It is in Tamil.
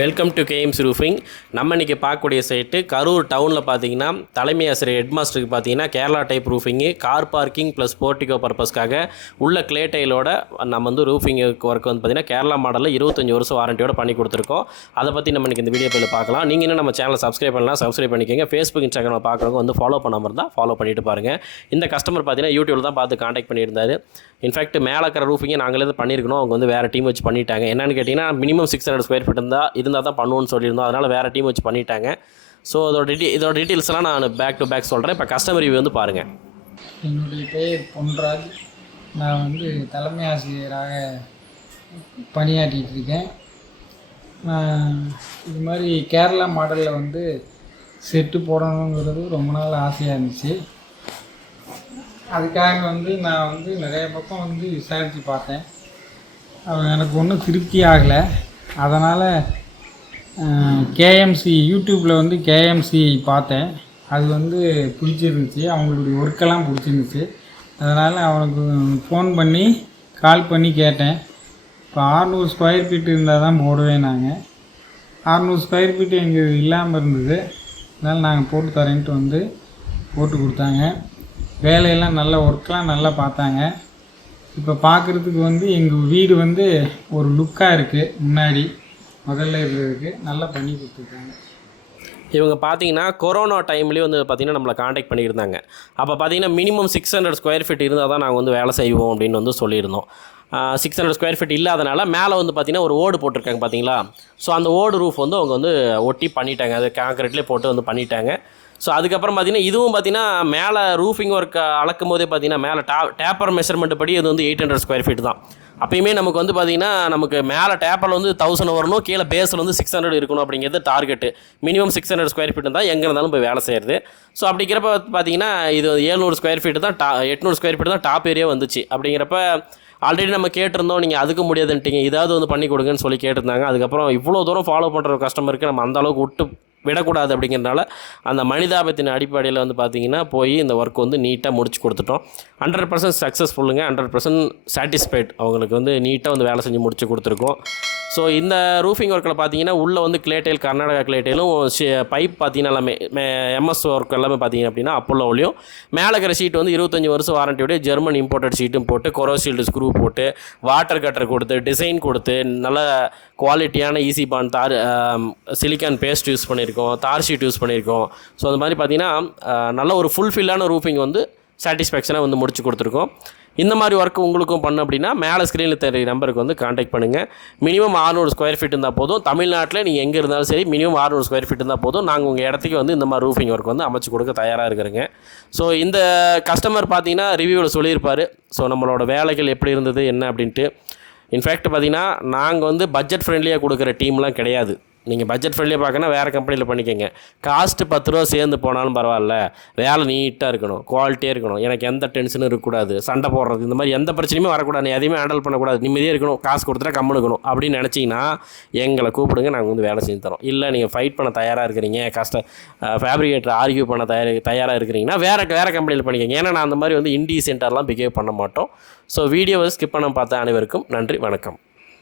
வெல்கம் டு கேஎம்ஸ் ரூஃபிங் நம்ம இன்றைக்கி பார்க்கக்கூடிய சைட்டு கரூர் டவுனில் பார்த்தீங்கன்னா தலைமை ஆசிரியர் ஹெட்மாஸ்டருக்கு பார்த்தீங்கன்னா கேரளா டைப் ரூஃபிங்கு கார் பார்க்கிங் ப்ளஸ் போர்ட்டிகோ பர்பஸ்க்காக உள்ள கிளே டைலோட நம்ம வந்து ரூஃபிங் ஒர்க் வந்து பார்த்தீங்கன்னா கேரளா மாடலில் இருபத்தஞ்சி வருஷம் வாரண்டியோட பண்ணி கொடுத்துருக்கோம். அதை பற்றி நம்ம இன்றைக்கி இந்த வீடியோ போய் பார்க்கலாம். நீங்கள் இன்னும் நம்ம சேனலை சப்ஸ்கிரைப் பண்ணலாம் சப்ஸ்கிரைப் பண்ணிக்கோங்க. ஃபேஸ்புக் இன்ஸ்டாகிராமில் பார்க்குறவங்க வந்து ஃபாலோ பண்ணாமல் இருந்தால் ஃபாலோ பண்ணிட்டு பாருங்கள் இந்த கஸ்டமர் பார்த்தீங்கன்னா யூடியூப்ல தான் பார்த்து காண்டாக்ட் பண்ணியிருந்தார். இன்ஃபேக்ட் மேலே இருக்கிற ரூஃபிங்கை நாங்களே தான் பண்ணியிருக்கணும். அவங்க வந்து வேறு டீம் வச்சு பண்ணிட்டாங்க. என்னென்னு கேட்டிங்கன்னா minimum six hundred square feet இருந்தால் இருந்தால் தான் பண்ணுவோன்னு சொல்லியிருந்தோம். அதனால் வேறு டீம் வச்சு பண்ணிட்டாங்க. ஸோ அதோட டீட்டெயில் இதோட டீட்டெயில்ஸ்லாம் நான் பேக் டு பேக் சொல்கிறேன் இப்போ கஸ்டமர் ரிவ்யூ வந்து பாருங்கள் என்னுடைய பெயர் பொன்ராஜ். நான் வந்து தலைமை ஆசிரியராக பணியாற்றிட்டு இருக்கேன். நான் இது மாதிரி கேரளா மாடலில் வந்து செட்டு போடணுங்கிறது ரொம்ப நாள் ஆசையாக இருந்துச்சு. அதுக்காக வந்து நான் வந்து நிறைய பக்கம் வந்து விசாரித்து பார்த்தேன். அது எனக்கு ஒன்றும் திருப்தி ஆகலை. அதனால் கேஎம்சி யூடியூப்பில் வந்து கேஎம்சி பார்த்தேன். அது வந்து பிடிச்சிருந்துச்சி. அவங்களுடைய ஒர்க்கெல்லாம் பிடிச்சிருந்துச்சி. அதனால் அவனுக்கு ஃபோன் பண்ணி கால் பண்ணி கேட்டேன். இப்போ ஆறுநூறு ஸ்கொயர் ஃபீட் இருந்தால் தான் போடுவேன் நாங்கள் அறநூறு ஸ்கொயர் ஃபீட் எங்கள் இல்லாமல் இருந்தது. அதனால் நாங்கள் போட்டு தரேன்ட்டு வந்து போட்டு கொடுத்தாங்க. வேலையெல்லாம் நல்ல ஒர்க்கெலாம் நல்லா பார்த்தாங்க. இப்போ பார்க்குறதுக்கு வந்து எங்கள் வீடு வந்து ஒரு லுக்காக இருக்குது முன்னாடி. முதல்ல இருந்ததுக்கு நல்லா பண்ணி கொடுத்துருக்காங்க. இவங்க பார்த்தீங்கன்னா கொரோனா டைம்லேயும் வந்து பார்த்தீங்கன்னா நம்மளை காண்டாக்ட் பண்ணியிருந்தாங்க. அப்போ பார்த்தீங்கன்னா minimum six hundred square feet இருந்தால் தான் நாங்கள் வந்து வேலை செய்வோம் அப்படின்னு வந்து சொல்லியிருந்தோம். சிக்ஸ் ஹண்ட்ரட் ஸ்கொயர் ஃபீட் இல்லாதனால மேலே வந்து பார்த்தீங்கன்னா ஒரு ஓடு போட்டிருக்காங்க பார்த்தீங்களா? ஸோ அந்த ஓடு ரூஃப் வந்து அவங்க வந்து ஒட்டி பண்ணிட்டாங்க. அது காங்கிரீட்லேயே போட்டு வந்து பண்ணிட்டாங்க. ஸோ அதுக்கப்புறம் பார்த்தீங்கன்னா இதுவும் பார்த்தீங்கன்னா மேலே ரூஃபிங் ஒர்க் அளக்கும் போதே பார்த்தீங்கன்னா மேலே டா டேப்பர் மெஷர்மெண்ட் படி இது வந்து எயிட் ஹண்ட்ரட் ஸ்கொயர் ஃபீட் தான். அப்பயுமே நமக்கு வந்து பார்த்தீங்கன்னா நமக்கு மேலே டேப்பில் வந்து தௌசண்ட் வரணும் கீழே பேஸில் வந்து சிக்ஸ் ஹண்ட்ரட் இருக்கணும் அப்படிங்கிறது target minimum six hundred square feet தான் எங்கே இருந்தாலும் போய் வேலை செய்கிறது ஸோ அப்படிங்கிறப்ப பார்த்தீங்கன்னா இது ஏழ்நூறு ஸ்கொயர் ஃபீட் தான் டா எட்நூறு ஸ்கொயர் ஃபீட் தான் டாப் ஏரியா வந்துச்சு. அப்படிங்கிறப்ப ஆல்ரெடி நம்ம கேட்டிருந்தோம் நீங்கள் அதுக்கு முடியாதுன்ட்டீங்க இதாவது வந்து பண்ணி கொடுங்கன்னு சொல்லி கேட்டிருந்தாங்க. அதுக்கப்புறம் இவ்வளோ தூரம் ஃபாலோ பண்ணுற ஒரு கஸ்டமருக்கு நம்ம அந்த அளவுக்கு விட்டு விடக்கூடாது அப்படிங்கிறனால அந்த மனிதாபத்தின் அடிப்படையில் வந்து பார்த்தீங்கன்னா போய் இந்த ஒர்க் வந்து நீட்டாக முடிச்சு கொடுத்துட்டோம். ஹண்ட்ரட் பர்சன்ட் சக்ஸஸ்ஃபுல்லுங்க ஹண்ட்ரட் பர்சன்ட் சாட்டிஸ்ஃபைட் அவங்களுக்கு வந்து நீட்டாக வந்து வேலை செஞ்சு முடிச்சு கொடுத்துருக்கோம். ஸோ இந்த ரூஃபிங் ஒர்க்கில் பார்த்தீங்கன்னா உள்ளே வந்து கிளேட்டைல் கர்நாடகா கிளேட்டைலும் பைப் பார்த்தீங்கன்னா எல்லாமே எம்எஸ் ஒர்க் எல்லாமே பார்த்தீங்க அப்படின்னா அப்போல்லோ ஒளியும் மேலே இருக்கிற ஷீட் வந்து இருபத்தஞ்சி வருஷம் வாரண்டியோடய ஜெர்மன் இம்போர்ட்டட் ஷீட்டும் போட்டு கொரோசீல்டு ஸ்க்ரூ போட்டு வாட்டர் கட்டர் கொடுத்து டிசைன் கொடுத்து நல்ல குவாலிட்டியான ஈஸி பான் தார் சிலிக்கான் பேஸ்ட் யூஸ் பண்ணியிருக்கோம் தார் ஷீட் யூஸ் பண்ணியிருக்கோம். ஸோ அந்த மாதிரி பார்த்தீங்கன்னா நல்ல ஒரு ஃபுல்ஃபில்லான ரூஃபிங் வந்து சாட்டிஸ்ஃபேக்ஷனாக வந்து முடிச்சு கொடுத்துருக்கோம். இந்த மாதிரி ஒர்க் உங்களுக்கும் பண்ண அப்படின்னா மேலே ஸ்க்ரீனில் தெரிய நம்பருக்கு வந்து காண்டாக்ட் பண்ணுங்கள் மினிமம் 600 ஸ்கொயர் ஃபீட் இருந்தால் போதும். தமிழ்நாட்டில் நீங்கள் எங்கே இருந்தாலும் சரி மினிமம் 600 ஸ்கொயர் ஃபீட் இருந்தால் போதும். நாங்கள் உங்கள் இடத்துக்கு வந்து இந்த மாதிரி ரூஃபிங் ஒர்க் வந்து அமைச்சு கொடுக்க தயாராக இருக்கிறேங்க. ஸோ இந்த கஸ்டமர் பார்த்தீங்கன்னா ரிவ்யூவில் சொல்லியிருப்பார். ஸோ நம்மளோட வேலைகள் எப்படி இருந்தது என்ன அப்படின்ட்டு. இன்ஃபேக்ட் பார்த்தீங்கன்னா நாங்கள் வந்து பட்ஜெட் ஃப்ரெண்ட்லியாக கொடுக்குற டீம்லாம் கிடையாது. நீங்கள் பட்ஜெட் ஃப்ரெண்ட்லியாக பார்க்கணும் வேறு கம்பெனியில் பண்ணிக்கோங்க. காஸ்ட்டு பத்து ரூபா சேர்ந்து போனாலும் பரவாயில்ல. வேலை நீட்டாக இருக்கணும். குவாலிட்டியாக இருக்கணும். எனக்கு எந்த டென்ஷனும் இருக்கக்கூடாது. சண்டை போடுறது இந்த மாதிரி எந்த பிரச்சனையுமே வரக்கூடாது. எதையுமே ஹேண்டில் பண்ணக்கூடாது. நிம்மதியாக இருக்கணும். காசு கொடுத்துட்டா கம்முனுக்கணும் அப்படின்னு நினச்சிங்கன்னா எங்களை கூப்பிடுங்க. நாங்கள் வந்து வேலை செஞ்சு தரோம். இல்லை நீங்கள் ஃபைட் பண்ண தயாராக இருக்கிறீங்க. கஷ்ட ஃபேப்ரிகேட்டர் ஆர்கியூ பண்ண தயார் தயாராக இருக்கிறீங்கன்னா வேறு வேறு கம்பெனியில் பண்ணிக்கோங்க. ஏன்னா நான் அந்த மாதிரி வந்து இண்டி சென்டர்லாம் பிஹேவ் பண்ண மாட்டோம். ஸோ வீடியோவை ஸ்கிப் பண்ண பார்த்த அனைவருக்கும் நன்றி. வணக்கம்.